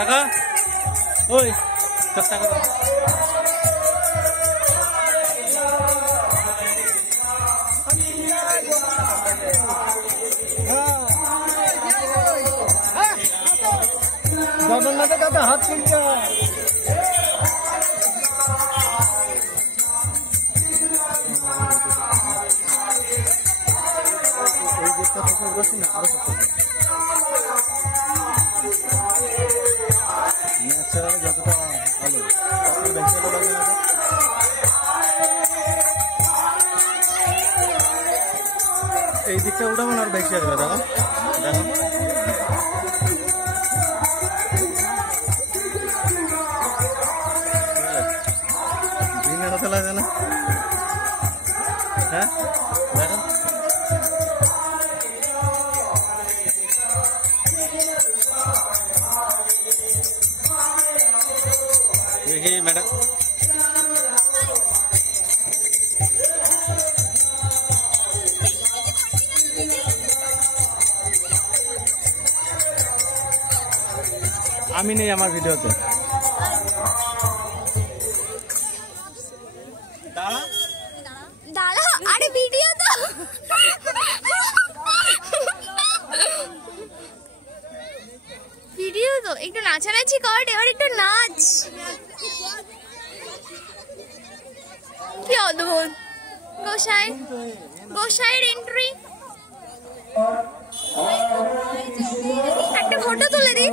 টাকা ওই তোর টাকা জগন্নাথের কাছে হাত তুলছে যতটা ভালো এই দিকটা উঠাবো না আর বেশি আসবে দাদা দেখো ভিন্ন কথা লাগে না হ্যাঁ দেখো দেখি ম্যাডাম আমি নেই আমার ভিডিওতে দাঁড়া দাঁড়া আরে ভিডিও তো ভিডিও তো একটু নাচানাচি কর এবার একটু নাচ কি অদ্ভুত গোসাইয়ের এন্ট্রি একটা ফটো তুলে দিই